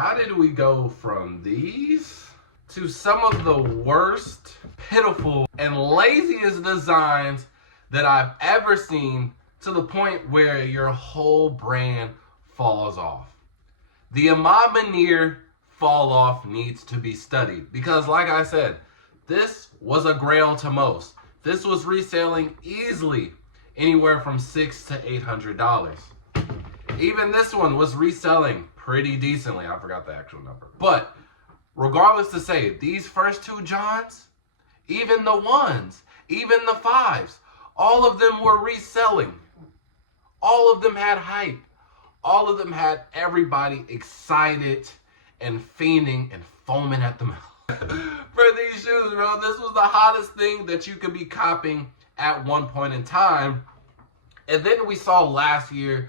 How did we go from these to some of the worst, pitiful, and laziest designs that I've ever seen, to the point where your whole brand falls off? The A Ma Maniere fall off needs to be studied because, like I said, this was a grail to most. This was reselling easily anywhere from $600 to $800. Even this one was reselling pretty decently. I forgot the actual number. But regardless to say, these first two Johns, even the ones, even the fives, all of them were reselling. All of them had hype. All of them had everybody excited and fiending and foaming at the mouth for these shoes, bro. This was the hottest thing that you could be copping at one point in time. And then we saw last year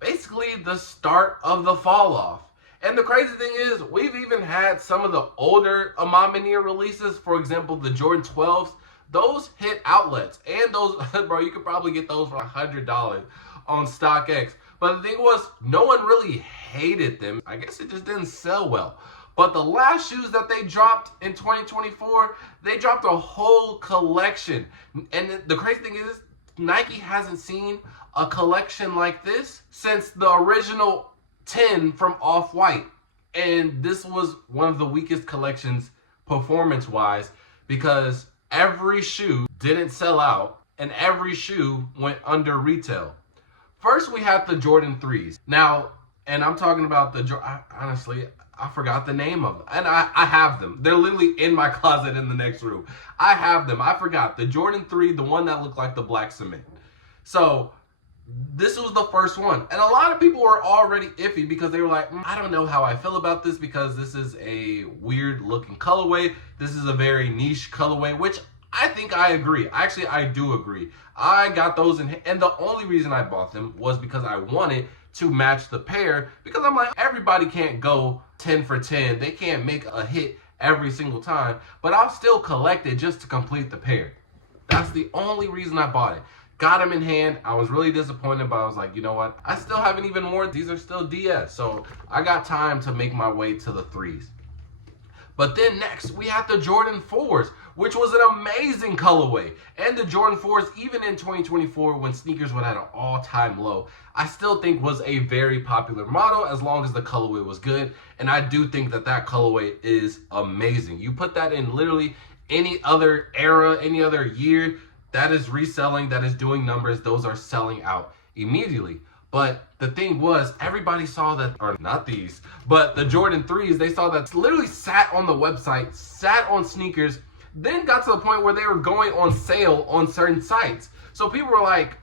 basically the start of the fall off. And the crazy thing is, we've even had some of the older A Ma Maniere releases. For example, the Jordan 12s. Those hit outlets. And those, bro, you could probably get those for $100 on StockX. But the thing was, no one really hated them. I guess it just didn't sell well. But the last shoes that they dropped in 2024, they dropped a whole collection. And the crazy thing is, Nike hasn't seen a collection like this since the original 10 from Off-White. And this was one of the weakest collections performance-wise because every shoe didn't sell out and every shoe went under retail. First, we had the Jordan 3s. Now, and I'm talking about the, honestly, I forgot the name of them. And I have them. They're literally in my closet in the next room. I have them. I forgot. The Jordan 3, the one that looked like the black cement. So, this was the first one. And a lot of people were already iffy because they were like, I don't know how I feel about this because this is a weird looking colorway. This is a very niche colorway, which I think I agree. Actually, I do agree. I got those in, and the only reason I bought them was because I wanted to match the pair, because I'm like, everybody can't go 10 for 10. They can't make a hit every single time, but I'll still collect it just to complete the pair. That's the only reason I bought it. Got them in hand. I was really disappointed, but I was like, you know what? I still haven't even worn. These are still DS, so I got time to make my way to the 3s. But then next, we had the Jordan 4s, which was an amazing colorway. And the Jordan 4s, even in 2024, when sneakers were at an all-time low, I still think was a very popular model as long as the colorway was good. And I do think that that colorway is amazing. You put that in literally any other era, any other year, that is reselling, that is doing numbers. Those are selling out immediately. But the thing was, everybody saw that, or not these, but the Jordan 3s, they saw that literally sat on the website, sat on sneakers, then got to the point where they were going on sale on certain sites. So people were like,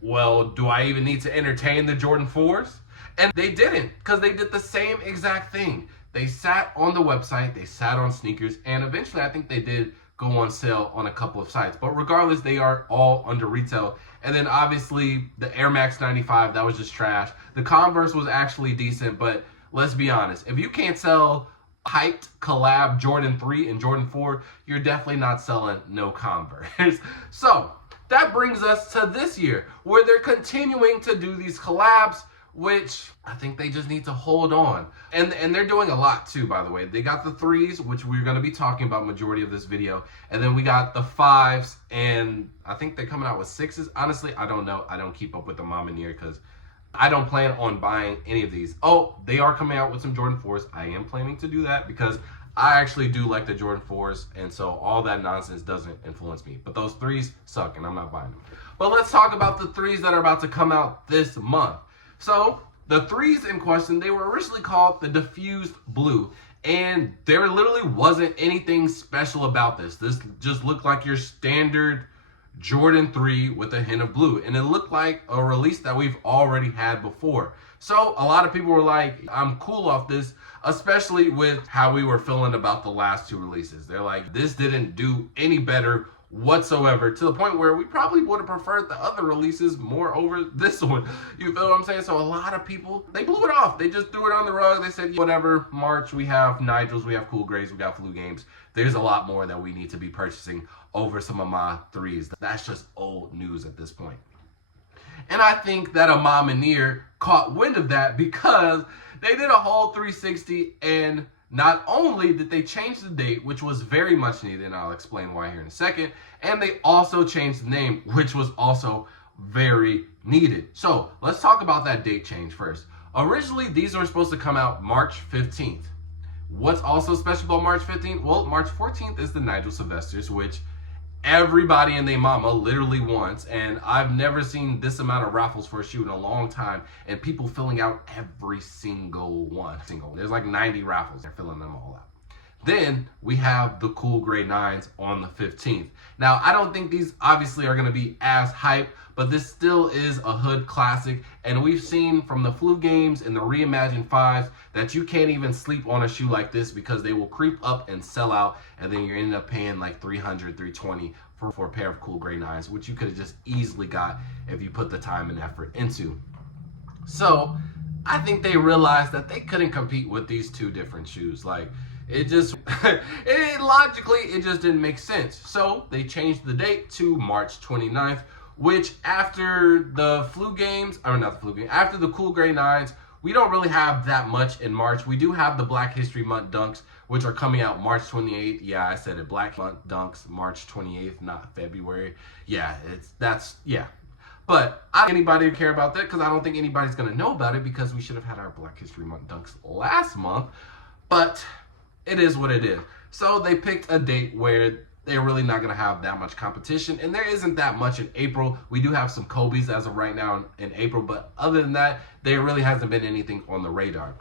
well, do I even need to entertain the Jordan 4s? And they didn't, because they did the same exact thing. They sat on the website, they sat on sneakers, and eventually I think they did go on sale on a couple of sites. But regardless, they are all under retail. And then obviously the Air Max 95, that was just trash. The Converse was actually decent, but let's be honest. If you can't sell hyped collab Jordan 3 and Jordan 4, you're definitely not selling no Converse. So that brings us to this year, where they're continuing to do these collabs, which I think they just need to hold on. And they're doing a lot too, by the way. They got the 3s, which we're going to be talking about majority of this video. And then we got the 5s, and I think they're coming out with 6s. Honestly, I don't know. I don't keep up with the Ma Maniere because I don't plan on buying any of these. Oh, they are coming out with some Jordan 4s. I am planning to do that because I actually do like the Jordan 4s, and so all that nonsense doesn't influence me. But those 3s suck, and I'm not buying them. But let's talk about the 3s that are about to come out this month. So the 3s in question, they were originally called the Diffused Blue, and there literally wasn't anything special about this. This just looked like your standard Jordan 3 with a hint of blue, and it looked like a release that we've already had before. So a lot of people were like, I'm cool off this, especially with how we were feeling about the last two releases. They're like, this didn't do any better whatsoever, to the point where we probably would have preferred the other releases more over this one. You feel what I'm saying? So a lot of people, they blew it off. They just threw it on the rug. They said, whatever, March, we have Nigels, we have Cool Grays, we got Flu Games. There's a lot more that we need to be purchasing over some of my 3s. That's just old news at this point. And I think that A Ma Maniere caught wind of that because they did a whole 360, and not only did they change the date, which was very much needed, and I'll explain why here in a second, and they also changed the name, which was also very needed. So let's talk about that date change first. Originally, these were supposed to come out March 15th. What's also special about March 15th? Well, March 14th is the Nigel Sylvester's, which everybody and their mama literally wants, and I've never seen this amount of raffles for a shoe in a long time, and people filling out every single one. There's like 90 raffles. They're filling them all out. Then we have the cool gray 9s on the 15th. Now, I don't think these obviously are going to be as hype, but this still is a hood classic, and we've seen from the flu games and the reimagined 5s that you can't even sleep on a shoe like this because they will creep up and sell out, and then you're ending up paying like $300, $320 for a pair of cool gray 9s, which you could have just easily got if you put the time and effort into. So I think they realized that they couldn't compete with these two different shoes. Like, it just, logically, it just didn't make sense. So they changed the date to March 29th, which after the flu games, or not the flu game, after the cool gray 9s, we don't really have that much in March. We do have the Black History Month dunks, which are coming out March 28th. Yeah, I said it, Black Month dunks, March 28th, not February. Yeah, yeah. But I don't think anybody would care about that because I don't think anybody's going to know about it because we should have had our Black History Month dunks last month. But it is what it is. So they picked a date where they're really not going to have that much competition, and there isn't that much in April. We do have some Kobe's as of right now in April, but other than that, there really hasn't been anything on the radar.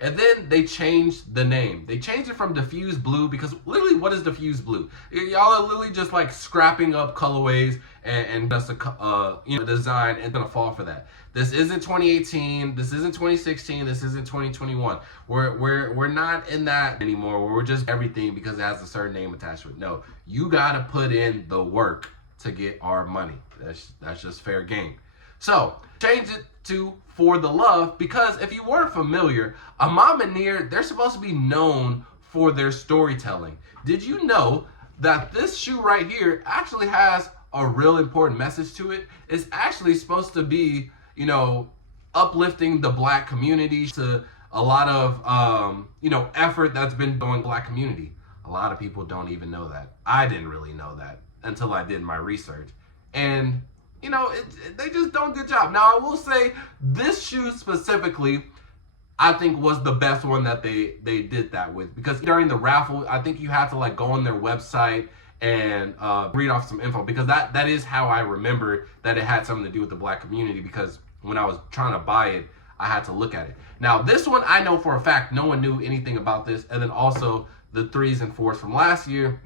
And then they changed the name. They changed it from Diffuse Blue because literally, what is Diffuse Blue? Y'all are literally just like scrapping up colorways and just a design and gonna fall for that. This isn't 2018. This isn't 2016. This isn't 2021. We're not in that anymore. We're just everything because it has a certain name attached to it. No, you gotta put in the work to get our money. That's just fair game. So change it to For the Love because if you weren't familiar, A Ma Maniere, they're supposed to be known for their storytelling. Did you know that this shoe right here actually has a real important message to it? It's actually supposed to be, uplifting the Black community to a lot of, effort that's been going Black community. A lot of people don't even know that. I didn't really know that until I did my research. And they just don't do a good job. Now, I will say this shoe specifically, I think was the best one that they did that with because during the raffle, I think you had to like go on their website and read off some info because that is how I remember that it had something to do with the Black community because when I was trying to buy it, I had to look at it. Now, this one, I know for a fact no one knew anything about this, and then also the 3s and 4s from last year,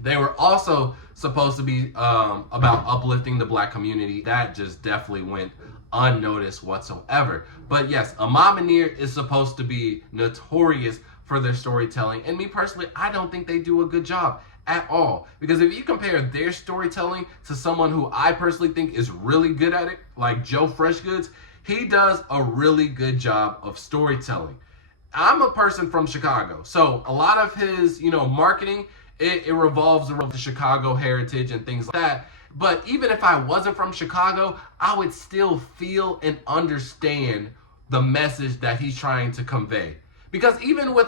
they were also supposed to be about uplifting the Black community. That just definitely went unnoticed whatsoever. But yes, A Ma Maniere is supposed to be notorious for their storytelling. And me personally, I don't think they do a good job at all. Because if you compare their storytelling to someone who I personally think is really good at it, like Joe Freshgoods, he does a really good job of storytelling. I'm a person from Chicago, so a lot of his, marketing, it revolves around the Chicago heritage and things like that. But even if I wasn't from Chicago, I would still feel and understand the message that he's trying to convey. Because even with,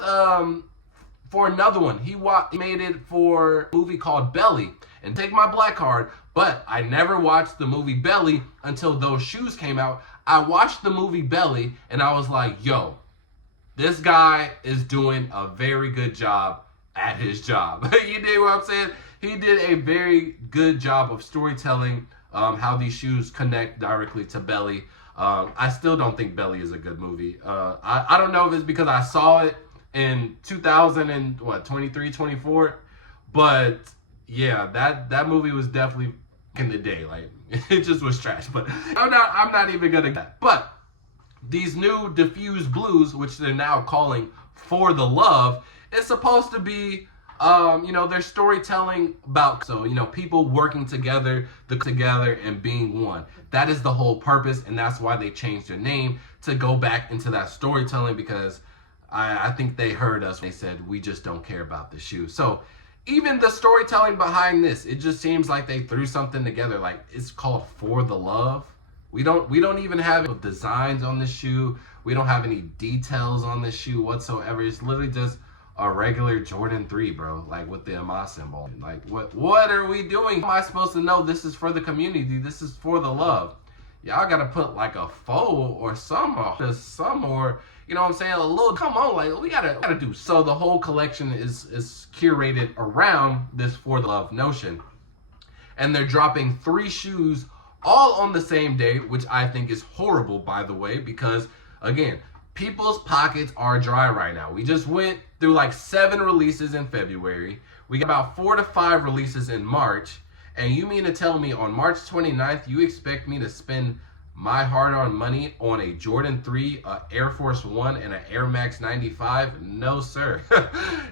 for another one, he made it for a movie called Belly. And take my black card, but I never watched the movie Belly until those shoes came out. I watched the movie Belly and I was like, yo, this guy is doing a very good job at his job. You dig what I'm saying? He did a very good job of storytelling how these shoes connect directly to Belly. I still don't think Belly is a good movie. I don't know if it's because I saw it in 2023, 24, but yeah, that movie was definitely in the day. Like, it just was trash. But I'm not even gonna get that. But these new Diffuse Blues, which they're now calling For the Love, is supposed to be their storytelling about people working together and being one. That is the whole purpose, and that's why they changed their name to go back into that storytelling because I think they heard us. They said we just don't care about the shoe. So even the storytelling behind this, it just seems like they threw something together. Like, it's called For the Love. We don't even have designs on the shoe. We don't have any details on the shoe whatsoever. It's literally just a regular Jordan 3, bro, like with the A Ma symbol. Like, what are we doing? How am I supposed to know this is for the community? This is for the love. Y'all gotta put like a faux or some or you know what I'm saying, a little, come on, like we gotta do. So the whole collection is curated around this for the love notion. And they're dropping 3 shoes all on the same day, which I think is horrible, by the way, because again, people's pockets are dry right now. We just went through like 7 releases in February. We got about 4 to 5 releases in March. And you mean to tell me on March 29th, you expect me to spend my hard-earned money on a Jordan 3, a Air Force 1, and an Air Max 95? No, sir.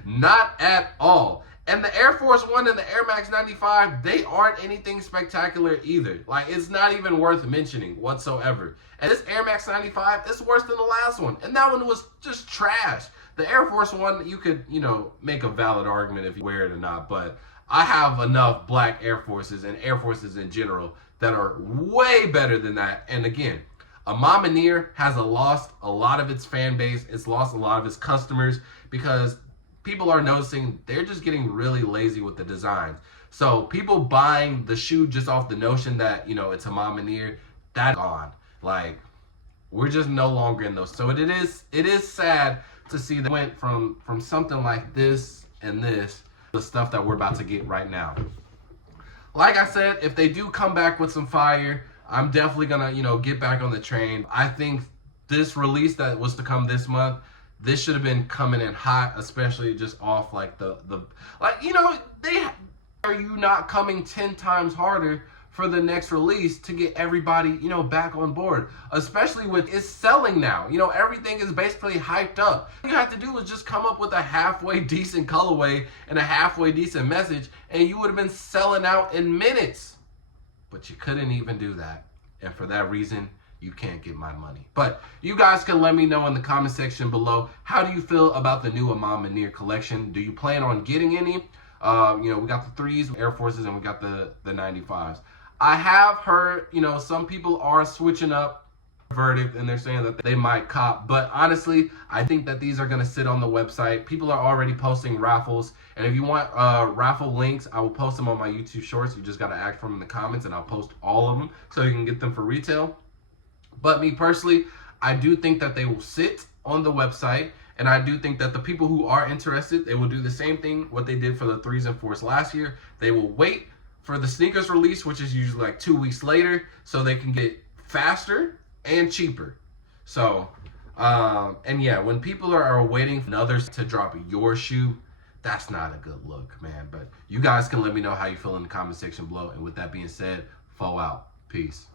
Not at all. And the Air Force 1 and the Air Max 95, they aren't anything spectacular either. Like, it's not even worth mentioning whatsoever. And this Air Max 95 is worse than the last one. And that one was just trash. The Air Force 1, you could, you know, make a valid argument if you wear it or not. But I have enough black Air Forces and Air Forces in general that are way better than that. And again, A Ma Maniere has lost a lot of its fan base. It's lost a lot of its customers because people are noticing they're just getting really lazy with the designs. So people buying the shoe just off the notion that, you know, it's A Ma Maniere, that's gone. Like, we're just no longer in those. So it is sad to see that went from something like this and this, the stuff that we're about to get right now. Like I said, if they do come back with some fire, I'm definitely gonna, you know, get back on the train. I think this release that was to come this month, this should have been coming in hot, especially just off like the like, you know, are you not coming 10 times harder for the next release to get everybody, you know, back on board, especially with it's selling now. You know, everything is basically hyped up. All you have to do is just come up with a halfway decent colorway and a halfway decent message, and you would have been selling out in minutes. But you couldn't even do that. And for that reason, you can't get my money. But you guys can let me know in the comment section below, how do you feel about the new A Ma Maniere collection? Do you plan on getting any? You know, we got the 3s, Air Forces, and we got the 95s. I have heard, you know, some people are switching up verdict and they're saying that they might cop. But honestly, I think that these are going to sit on the website. People are already posting raffles. And if you want raffle links, I will post them on my YouTube shorts. You just got to ask for them in the comments and I'll post all of them so you can get them for retail. But me personally, I do think that they will sit on the website. And I do think that the people who are interested, they will do the same thing what they did for the 3s and 4s last year. They will wait for the sneakers release, which is usually like 2 weeks later, so they can get faster and cheaper. So, and yeah, when people are waiting for others to drop your shoe, that's not a good look, man. But you guys can let me know how you feel in the comment section below. And with that being said, fall out. Peace.